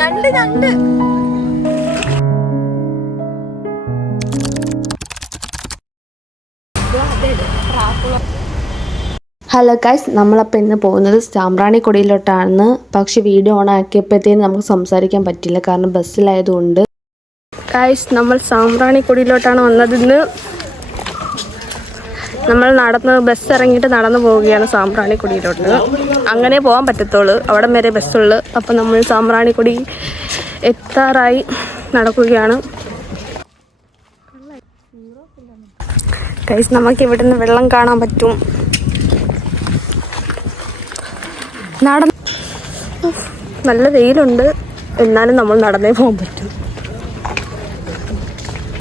Hello guys, നമ്മളപ്പോൾ ഇന്ന് പോകുന്നത് സാമ്പ്രാണിക്കൊടിയിലോട്ടാണ്. പക്ഷെ വീഡിയോ ഓൺ ആക്കിയപ്പോഴത്തേനും നമുക്ക് സംസാരിക്കാൻ പറ്റില്ല, കാരണം ബസ്സിലായതുകൊണ്ട്. ഗൈസ്, നമ്മൾ സാമ്പ്രാണിക്കൊടിയിലോട്ടാണ് വന്നതിന്ന്. നമ്മൾ ബസ് ഇറങ്ങിയിട്ട് നടന്നു പോവുകയാണ് സാമ്പ്രാണിക്കൊടിയിലോട്ട്. അങ്ങനെ പോകാൻ പറ്റത്തുള്ളൂ, അവിടം വരെ ബസ്സുള്ളൂ. അപ്പോൾ നമ്മൾ സാമ്പ്രാണിക്കൊടി എത്താറായി നടക്കുകയാണ്. ഗൈസ്, നമുക്ക് ഇവിടുന്ന് വെള്ളം കാണാൻ പറ്റും. നല്ല വെയിലുണ്ട്, എന്നാലും നമ്മൾ നടന്നേ പോകാൻ പറ്റും.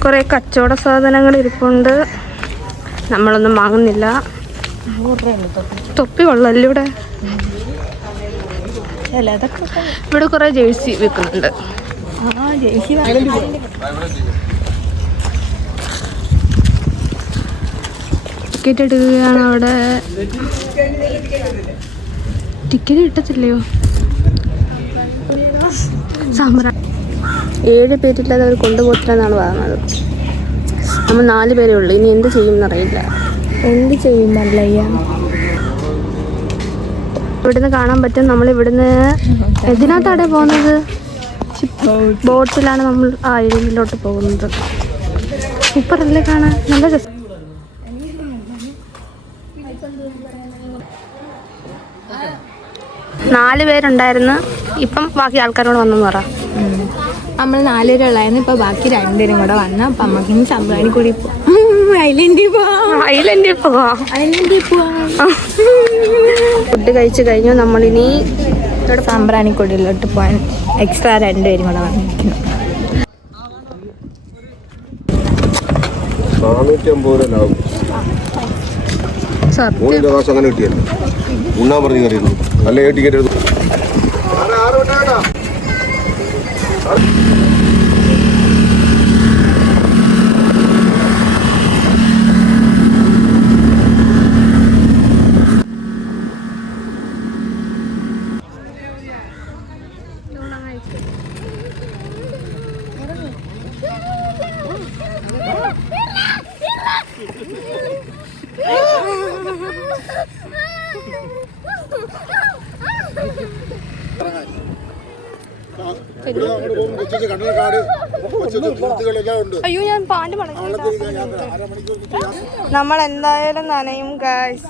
കുറേ കച്ചവട സാധനങ്ങൾ ഇരിപ്പുണ്ട്, നമ്മളൊന്നും വാങ്ങുന്നില്ല. തൊപ്പി കൊള്ളല്ലേ ഇവിടെ. ഇവിടെ കുറേ ജേഴ്സി വിൽക്കുന്നുണ്ട്. ടിക്കറ്റ് എടുക്കുകയാണ് അവിടെ. ടിക്കറ്റ് കിട്ടത്തില്ലയോ? 7 പേരില്ലാതെ അവർ കൊണ്ടുപോകത്തില്ലെന്നാണ് പറഞ്ഞത്. നമ്മൾ 4 പേരേ ഉള്ളൂ. ഇനി എന്ത് ചെയ്യുമെന്നറിയില്ല. എന്ത് ചെയ്യും മല്ലയ്യ? ഇവിടുന്ന് കാണാൻ പറ്റും. നമ്മളിവിടുന്ന് എന്തിനകത്താണ് പോകുന്നത്? ബോട്ടിലാണ് നമ്മൾ ഇതിലോട്ട് പോകുന്നത്. സൂപ്പറല്ലേ കാണാൻ, നല്ല രസം. നാല് പേരുണ്ടായിരുന്നു, ഇപ്പം ബാക്കി ആൾക്കാരോട് വന്നെന്ന് പറ. നമ്മൾ 4 പേരുള്ളായിരുന്നു, ഇപ്പൊ ബാക്കി 2 പേരും കൂടെ വന്ന. അപ്പൊ നമുക്കിനി സാമ്പ്രാണിക്കൊടി ഐലൻഡിൽ പോവാം. ഫുഡ് കഴിച്ചു കഴിഞ്ഞു. നമ്മളിനി സാമ്പ്രാണിക്കൊടിയിലോട്ട് പോകാൻ എക്സ്ട്രാ 2 പേരും കൂടെ വന്നിരിക്കുന്നു. 450 അങ്ങനെ കിട്ടിയല്ലോ. ഉണ്ണാൻ പറഞ്ഞു കയറിയിരുന്നു. നല്ല ടിക്കറ്റ് എടുത്തു. അയ്യോ, ഞാൻ പാല് നമ്മൾ എന്തായാലും നനയും ഗൈസ്.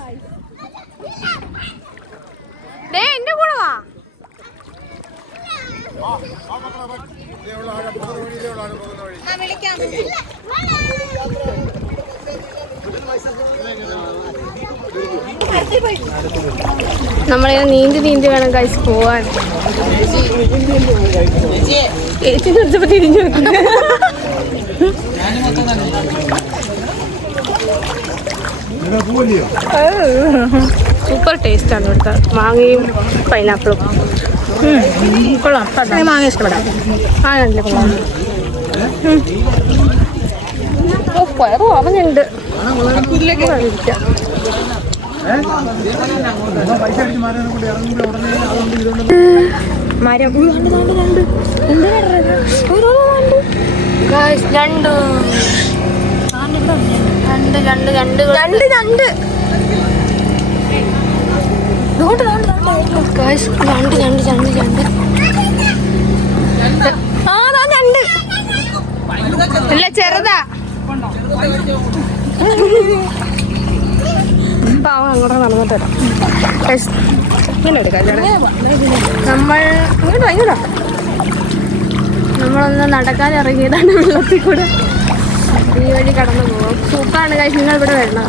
എന്റെ കൂടെ വാ. നമ്മളിങ്ങനെ നീന്തി വേണം ഗൈസ് പോവാൻ. ചേച്ചി നിർച്ചപ്പോ തിരിഞ്ഞു വെക്കുന്നു. സൂപ്പർ ടേസ്റ്റ് ആണ് ഇവിടുത്തെ. മാങ്ങയും പൈനാപ്പിളും കൊള്ളാം. മാങ്ങ ഇഷ്ടപ്പെടാം. ആണല്ലേ, കൊള്ളാം. പയറ് പറഞ്ഞുണ്ട്. മരം ഇല്ല, ചെറുതാ. പാവം അങ്ങോട്ട് നടന്നിട്ട് വരാം. ഇങ്ങനെ എടുക്കാം. നമ്മൾ ഇങ്ങോട്ടാ നമ്മളൊന്ന് നടക്കാൻ ഇറങ്ങിയതാണ് വെള്ളത്തിൽ കൂടെ. ഈ വഴി കടന്നു പോകും. സൂപ്പറാണ് കാര്യം. നിങ്ങൾ ഇവിടെ വരണം.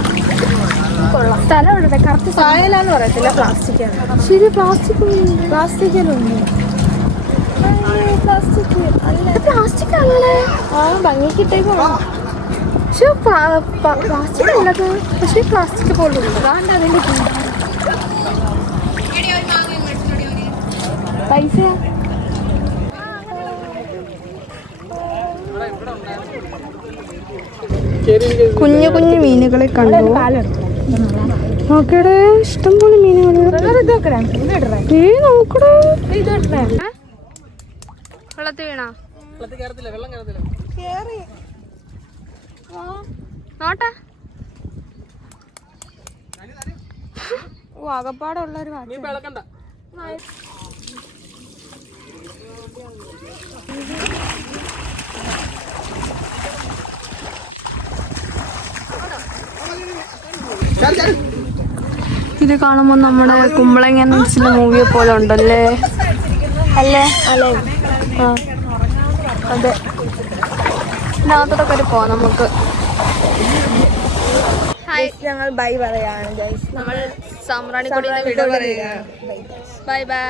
കൊള്ളാം. സ്ഥലം ഇവിടെ കറക്റ്റ് സായലാന്ന് പറയത്തില്ല, പ്ലാസ്റ്റിക്കാണ്. ശരി, പ്ലാസ്റ്റിക്കലുണ്ട്. പ്ലാസ്റ്റിക് ആണല്ലേ? ആ, ഭംഗിക്കിട്ടേക്കോ. പക്ഷെ പ്ലാസ്റ്റിക് ഉള്ളത്, പക്ഷെ പ്ലാസ്റ്റിക് പോലും ഉണ്ട്. അതാണ്ട് അതിൻ്റെ പൈസ. കുഞ്ഞു കുഞ്ഞു മീനുകളെ കണ്ടു. നോക്കടേ, ഇഷ്ടംപോലെ മീനുകൾ. നോക്കടേ, വെള്ളത്തിൽ വീണോ? വെള്ളം കയറത്തില്ല. നോട്ടെ. ഓ അകപ്പാടുള്ള ഒരു നീ ഇപ്പൊ ഇളക്കണ്ട. ഇത് കാണുമ്പോൾ നമ്മുടെ കുമ്പളങ്ങ നട്സിന്റെ മൂവിയെ പോലെ ഉണ്ടല്ലേ? അല്ലേ? അല്ലേ? ആ അതെ. ഇതിനകത്തോടൊക്കെ ഒരു പോവാം നമുക്ക്. ഞങ്ങൾ ബൈ പറയാണ്. നമ്മൾ സാമ്പ്രാണിക്കൊടി വിട പറയുക. Bye bye.